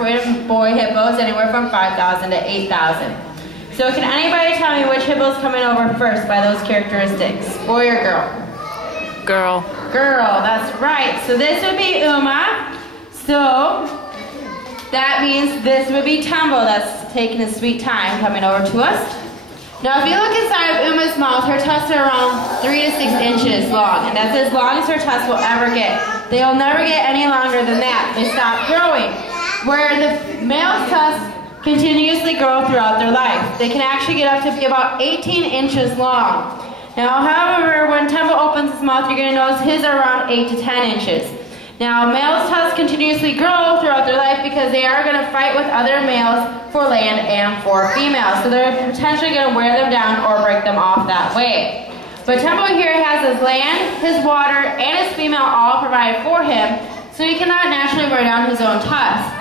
weight of boy hippos anywhere from 5,000 to 8,000. So can anybody tell me which hippo's coming over first by those characteristics? Boy or girl? Girl. Girl, that's right. So this would be Uma. So that means this would be Tumbo that's taking his sweet time coming over to us. Now if you look inside of Uma's mouth, her tusks are around 3 to 6 inches long, and that's as long as her tusks will ever get. They'll never get any longer than that. They stop growing. Where the male's tusks continuously grow throughout their life. They can actually get up to be about 18 inches long. Now, however, when Tumbo opens his mouth, you're going to notice his are around 8 to 10 inches. Now, males' tusks continuously grow throughout their life because they are going to fight with other males for land and for females. So they're potentially going to wear them down or break them off that way. But Tumbo here has his land, his water, and his female all provided for him, so he cannot naturally wear down his own tusks.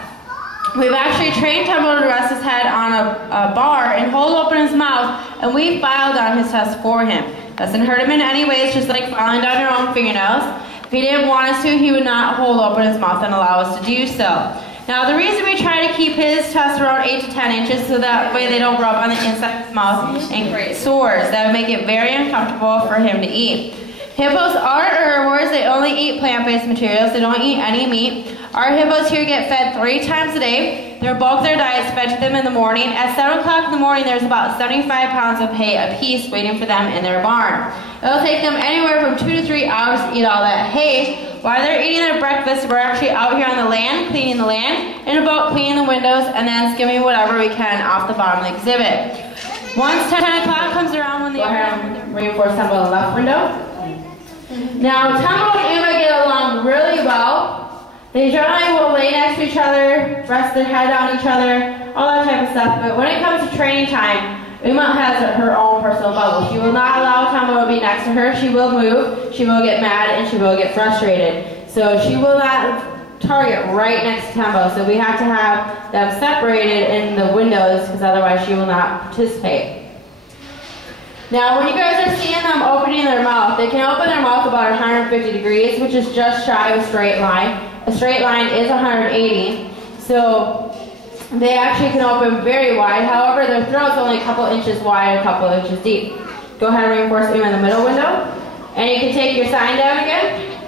We've actually trained Tumbo to rest his head on a bar and hold open his mouth, and we filed down his tusks for him. Doesn't hurt him in any way, it's just like filing down your own fingernails. If he didn't want us to, he would not hold open his mouth and allow us to do so. Now the reason we try to keep his tusks around 8 to 10 inches so that way they don't rub on the inside of his mouth and create sores. That would make it very uncomfortable for him to eat. Hippos are herbivores. They only eat plant-based materials. They don't eat any meat. Our hippos here get fed 3 times a day. Their bulk of their diet is fed to them in the morning. At 7 o'clock in the morning, there's about 75 pounds of hay apiece waiting for them in their barn. It'll take them anywhere from 2 to 3 hours to eat all that hay. While they're eating their breakfast, we're actually out here on the land, cleaning the land, in a boat, cleaning the windows, and then skimming whatever we can off the bottom of the exhibit. Once 10 o'clock comes around, when they reinforce Tumbo in the left window. Now, Tumbo and Uma get along really well. They generally will lay next to each other, rest their head on each other, all that type of stuff. But when it comes to training time, Uma has her own personal bubble. She will not allow Tumbo to be next to her. She will move, she will get mad, and she will get frustrated. So she will not target right next to Tumbo. So we have to have them separated in the windows because otherwise she will not participate. Now, when you guys are seeing them opening their mouth, they can open their mouth about 150 degrees, which is just shy of a straight line. A straight line is 180, so they actually can open very wide. However, their throat's only a couple inches wide, a couple inches deep. Go ahead and reinforce them in the middle window. And you can take your sign down again.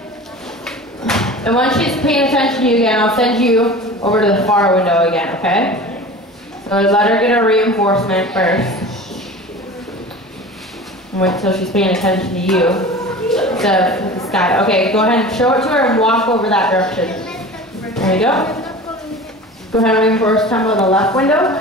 And once she's paying attention to you again, I'll send you over to the far window again, okay? So let her get her reinforcement first. And wait till she's paying attention to you. Instead of the sky. Okay, go ahead and show it to her and walk over that direction. There you go. Go ahead and reinforce Tumbo in the left window.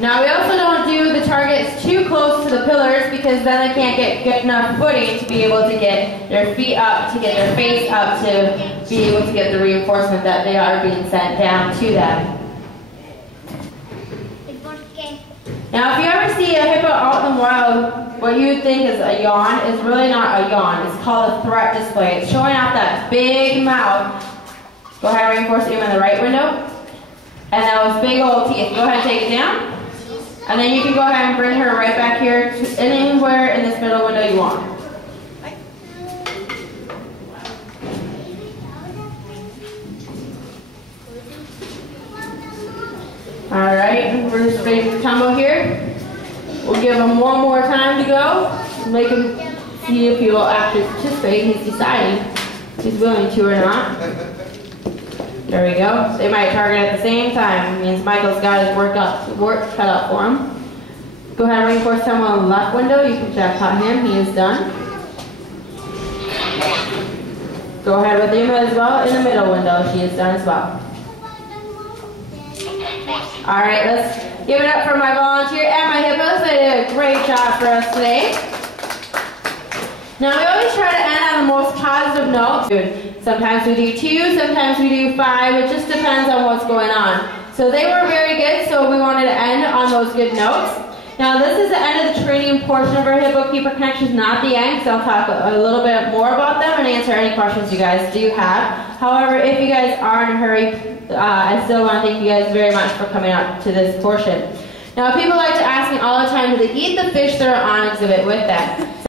Now we also don't do the targets too close to the pillars because then they can't get good enough footing to be able to get their feet up, to get their face up, to be able to get the reinforcement that they are being sent down to them. Now, if you ever see a hippo out in the wild, what you would think is a yawn is really not a yawn. It's called a threat display. It's showing off that big mouth. Go ahead and reinforce it in the right window. And those big old teeth. Go ahead and take it down. And then you can go ahead and bring her right back here to anywhere in this middle window you want. Alright, we're just waiting for Tumbo here. We'll give him one more time to go. Make him see if he will actually participate. He's deciding if he's willing to or not. There we go. They might target at the same time. It means Michael's got his work cut out for him. Go ahead and reinforce Tumbo on the left window. You can jackpot him. He is done. Go ahead with Uma as well in the middle window. She is done as well. Alright, let's give it up for my volunteer and my hippos. They did a great job for us today. Now we always try to end on the most positive note. Sometimes we do 2, sometimes we do 5. It just depends on what's going on. So they were very good, so we wanted to end on those good notes. Now this is the end of the training portion of our Hippo Keeper Connections, not the end, so I'll talk a little bit more about them and answer any questions you guys do have. However, if you guys are in a hurry, I still want to thank you guys very much for coming out to this portion. Now people like to ask me all the time, do they eat the fish that are on exhibit with them?